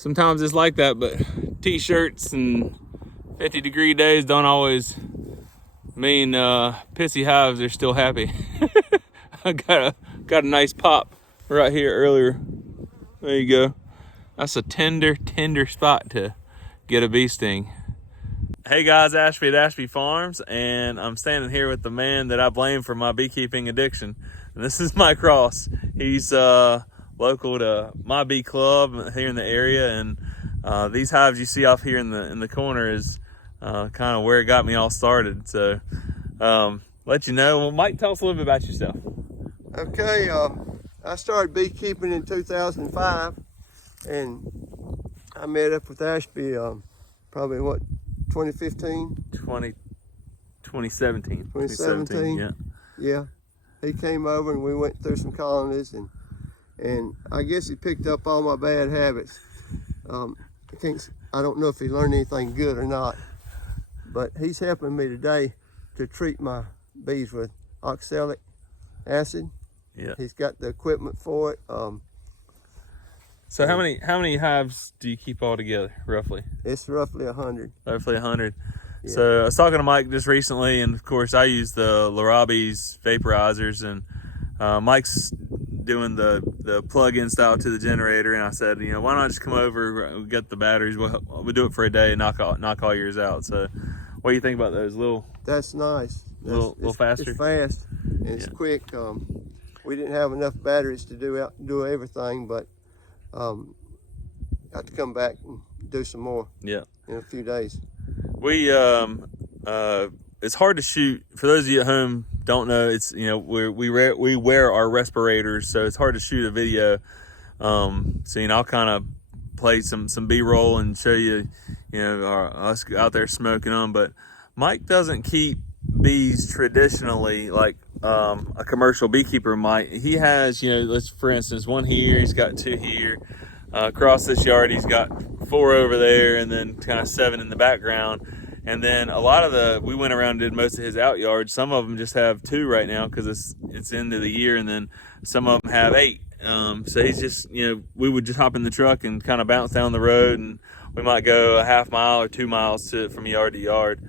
sometimes it's like that, but t-shirts and 50-degree days don't always mean pissy hives are still happy. I got a nice pop right here earlier. There you go. That's a tender spot to get a bee sting. Hey guys, Ashby at Ashby Farms, and I'm standing here with the man that I blame for my beekeeping addiction. And this is Mike Ross. He's local to my bee club here in the area, and these hives you see off here in the corner is kind of where it got me all started. So let you know. Well, Mike, tell us a little bit about yourself. Okay, I started beekeeping in 2005, and I met up with Ashby probably what, 2015? 2017. 2017, yeah. He came over and we went through some colonies, and I guess he picked up all my bad habits. I don't know if he learned anything good or not, but he's helping me today to treat my bees with oxalic acid. Yeah. He's got the equipment for it. So how many hives do you keep all together, roughly? It's roughly 100. Roughly 100. Yeah. So I was talking to Mike just recently, and of course I use the Larabi's vaporizers, and Mike's doing the plug-in style to the generator, and I said, you know, why not just come over, we'll get the batteries, we'll do it for a day and knock all yours out. So what do you think about those? That's nice. Little faster? It's fast and it's quick. We didn't have enough batteries to do everything, but got to come back and do some more. Yeah. In a few days. We it's hard to shoot. For those of you at home don't know, it's, you know, we wear our respirators, so it's hard to shoot a video. So, you know, I'll kind of play some B-roll and show you, you know, us out there smoking them. But Mike doesn't keep bees traditionally like a commercial beekeeper might. He has, you know, let's, for instance, one here, he's got 2 here. Across this yard, he's got 4 over there, and then kind of 7 in the background. And then a lot of we went around and did most of his out yards. Some of them just have 2 right now because it's end of the year, and then some of them have 8. So he's just, you know, we would just hop in the truck and kind of bounce down the road, and we might go a half mile or 2 miles from yard to yard.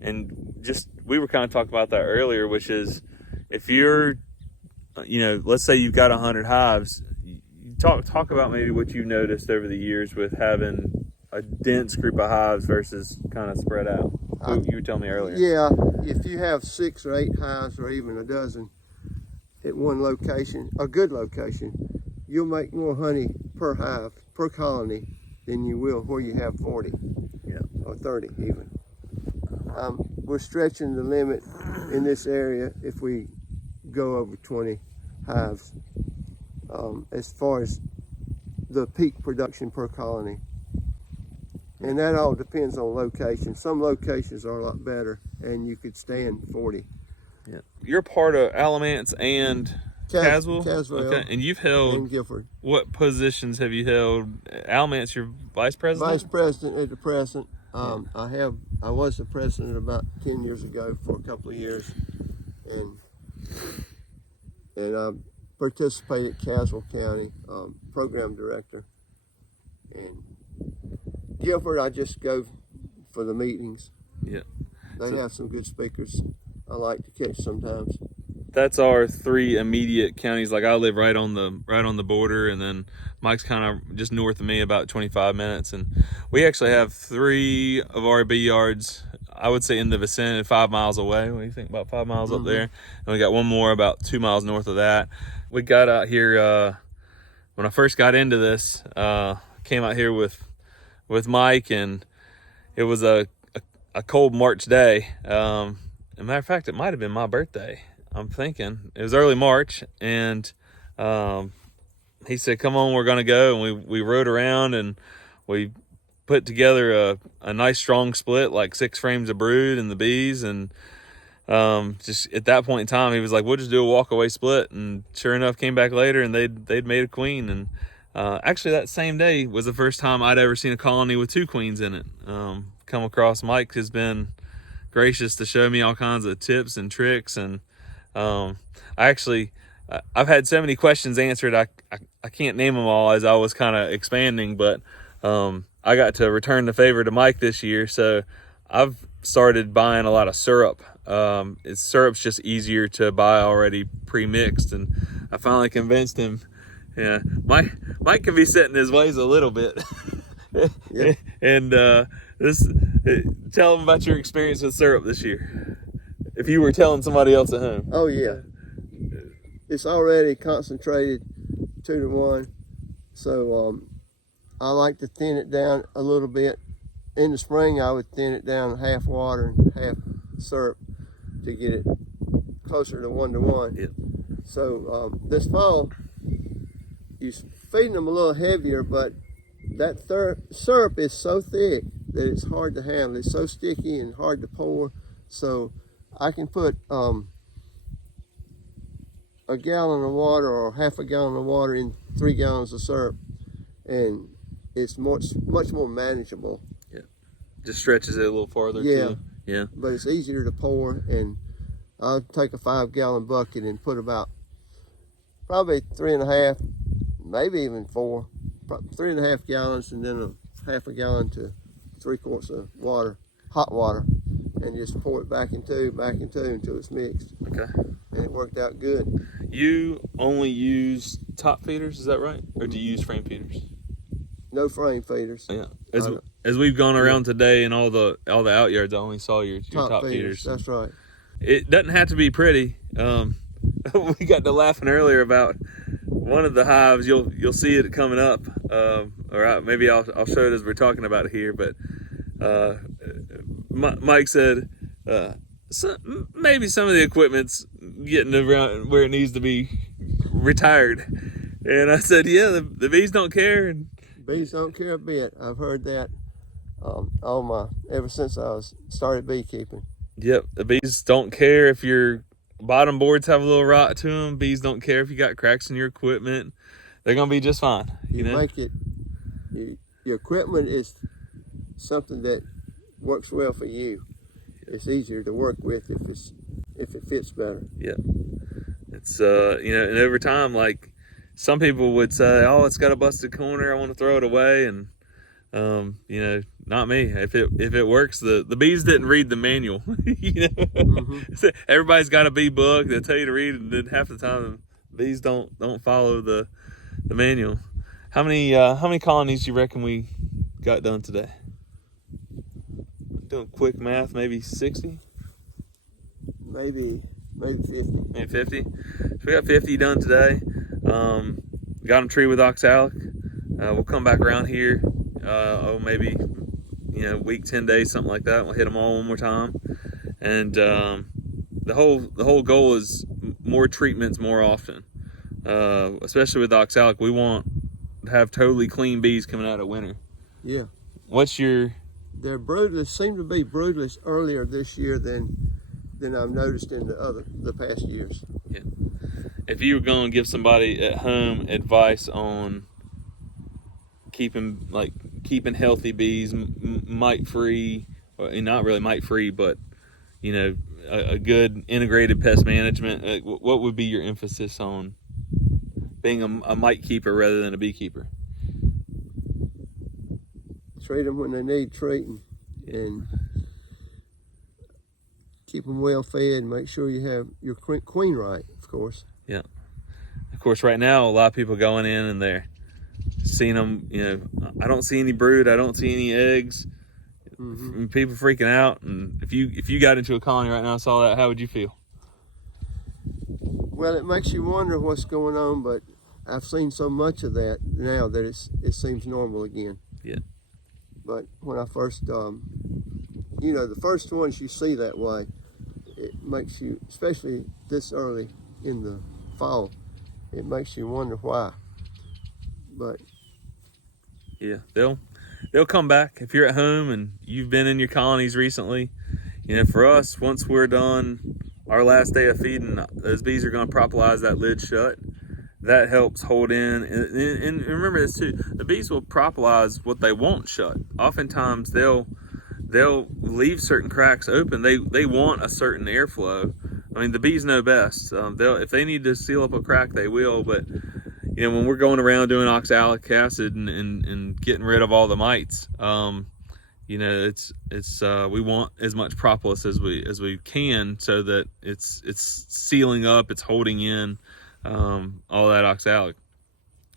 And just, we were kind of talking about that earlier, which is if you're, you know, let's say you've got 100 hives, talk about maybe what you've noticed over the years with having a dense group of hives versus kind of spread out. You were telling me earlier. Yeah, if you have 6 or 8 hives or even a dozen at one location, a good location, you'll make more honey per hive, per colony, than you will where you have 40 or 30 even. We're stretching the limit in this area if we go over 20 hives as far as the peak production per colony. And that all depends on location. Some locations are a lot better, and you could stand 40. Yeah. You're part of Alamance and Caswell? Okay. And you've held, and Gifford. What positions have you held? Alamance, you're vice president? Vice president at the present. I was the president about 10 years ago for a couple of years, and I participated at Caswell County, program director. And Gifford, I just go for the meetings. Yeah. They have some good speakers I like to catch sometimes. That's our 3 immediate counties. Like I live right on the border, and then Mike's kind of just north of me, about 25 minutes. And we actually have 3 of our bee yards, I would say, in the vicinity, 5 miles away. What do you think, about 5 miles up there? And we got one more about 2 miles north of that. We got out here when I first got into this. Came out here with Mike, and it was a cold March day. As a matter of fact, it might have been my birthday. I'm thinking it was early March, and he said, "Come on, we're gonna go." And we rode around, and we put together a nice strong split, like 6 frames of brood and the bees. And just at that point in time, he was like, "We'll just do a walk away split." And sure enough, came back later, and they'd made a queen. And actually, that same day was the first time I'd ever seen a colony with 2 queens in it. Come across. Mike has been gracious to show me all kinds of tips and tricks, and I actually I've had so many questions answered. I can't name them all as I was kind of expanding, but I got to return the favor to Mike this year, so I've started buying a lot of syrup. Syrup's just easier to buy already pre-mixed, and I finally convinced him. Yeah, Mike can be set in his ways a little bit. Yeah. And tell him about your experience with syrup this year. If you were telling somebody else at home. Oh yeah, it's already concentrated 2 to 1, so I like to thin it down a little bit. In the spring, I would thin it down half water and half syrup to get it closer to 1 to 1. Yeah. So this fall, you're feeding them a little heavier, but that syrup is so thick that it's hard to handle. It's so sticky and hard to pour. So I can put a gallon of water or half a gallon of water in 3 gallons of syrup, and it's much more manageable. Yeah, just stretches it a little farther. Yeah. Too. Yeah. But it's easier to pour, and I'll take a 5-gallon bucket and put about probably 3.5, maybe even 4, 3.5 gallons, and then a half a gallon to 3 quarts of water, hot water, and just pour it back into until it's mixed. Okay. And it worked out good. You only use top feeders, is that right? Or do you use frame feeders? No frame feeders. Yeah. As we've gone around today and all the out yards, I only saw your top feeders. That's right. It doesn't have to be pretty. We got to laughing earlier about one of the hives. You'll see it coming up. Maybe I'll show it as we're talking about it here. But Mike said maybe some of the equipment's getting around where it needs to be retired. And I said, yeah, the bees don't care. And bees don't care a bit. I've heard that ever since I started beekeeping. Yep, the bees don't care if your bottom boards have a little rot to them. Bees don't care if you got cracks in your equipment. They're gonna be just fine. You know? Make it. Your equipment is something that works well for you. It's easier to work with if it fits better. Yeah, it's and over time, like some people would say, oh, it's got a busted corner, I want to throw it away, and not me. If it works, the bees didn't read the manual. Mm-hmm. Everybody's got a bee book. They'll tell you to read it, and then half the time the bees don't follow the manual. How many colonies do you reckon we got done today? Doing quick math, maybe 60? Maybe 50. Maybe 50. So we got 50 done today. Got them treated with oxalic. We'll come back around here. Maybe week, 10 days, something like that. We'll hit them all one more time. And the whole goal is more treatments more often. Especially with oxalic, we want to have totally clean bees coming out of winter. Yeah. They're broodless. Seem to be broodless earlier this year than I've noticed in the past years. Yeah. If you were going to give somebody at home advice on keeping healthy bees, mite-free, or not really mite-free, but a good integrated pest management, what would be your emphasis on being a mite keeper rather than a beekeeper? Treat them when they need treating, and keep them well fed. Make sure you have your queen right, of course. Yeah. Of course, right now, a lot of people going in and they're seeing them, I don't see any brood. I don't see any eggs. Mm-hmm. People freaking out. And if you got into a colony right now and saw that, how would you feel? Well, it makes you wonder what's going on, but I've seen so much of that now that it seems normal again. Yeah. But when I first, the first ones you see that way, it makes you, especially this early in the fall, it makes you wonder why. But yeah, they'll come back. If you're at home and you've been in your colonies recently, for us, once we're done our last day of feeding, those bees are going to propolyze that lid shut. That helps hold in, and remember this too, the bees will propolyze what they want shut. Oftentimes they'll leave certain cracks open. They want a certain airflow, I mean, the bees know best. If they need to seal up a crack, they will. But you know, when we're going around doing oxalic acid and getting rid of all the mites, you know, we want as much propolis as we can, so that it's sealing up, it's holding in all that oxalic.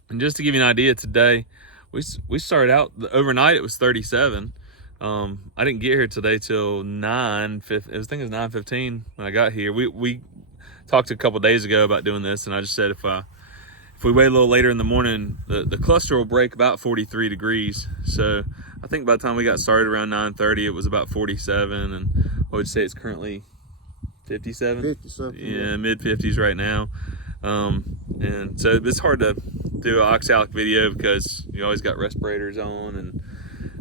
And just to give you an idea, today we started out overnight. It was 37. I didn't get here today till 9:50. I think it was 9:15 when I got here. We talked a couple days ago about doing this, and I just said if we wait a little later in the morning, the cluster will break about 43 degrees. So I think by the time we got started around 9:30, it was about 47, and I would say it's currently 57. 50-something. Yeah, mid 50s right now. And so it's hard to do an oxalic video because you always got respirators on, and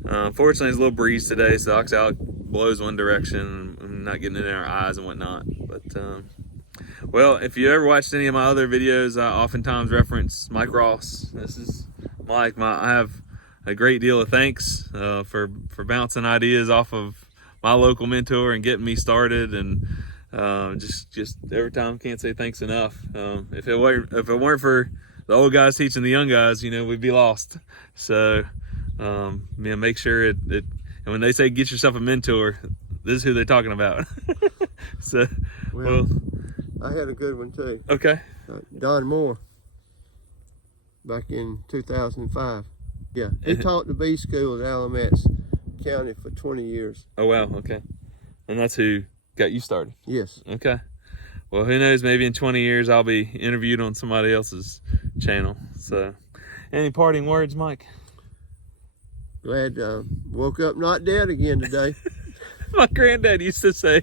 unfortunately there's a little breeze today, so the oxalic blows one direction and not getting in our eyes and whatnot. But well, if you ever watched any of my other videos, I oftentimes reference Mike Ross. This is Mike. I have a great deal of thanks for bouncing ideas off of my local mentor and getting me started, and just every time, can't say thanks enough. If it weren't for the old guys teaching the young guys, you know, we'd be lost. So make sure and when they say get yourself a mentor, this is who they're talking about. So well, I had a good one too. Okay. Don Moore, back in 2005. Yeah, he taught the bee school at Alamance County for 20 years. Oh wow, okay. And that's who got you started? Yes. Okay. Well, who knows, maybe in 20 years I'll be interviewed on somebody else's channel. So any parting words, Mike? Glad woke up not dead again today. My granddad used to say,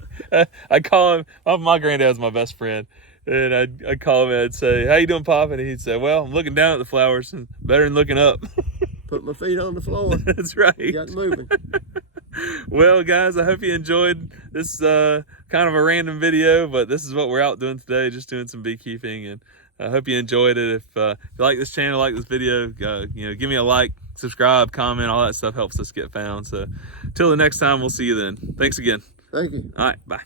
I call him, my granddad's my best friend, and I'd call him and I'd say, how you doing, Pop? And he'd say, well, I'm looking down at the flowers, and better than looking up. Put my feet on the floor. That's right. Got moving. Well, guys, I hope you enjoyed this kind of a random video, but this is what we're out doing today, just doing some beekeeping, and I hope you enjoyed it. If you like this channel, like this video, you know, give me a like, subscribe, comment, all that stuff helps us get found. So till the next time, we'll see you then. Thanks again. Thank you. All right, bye.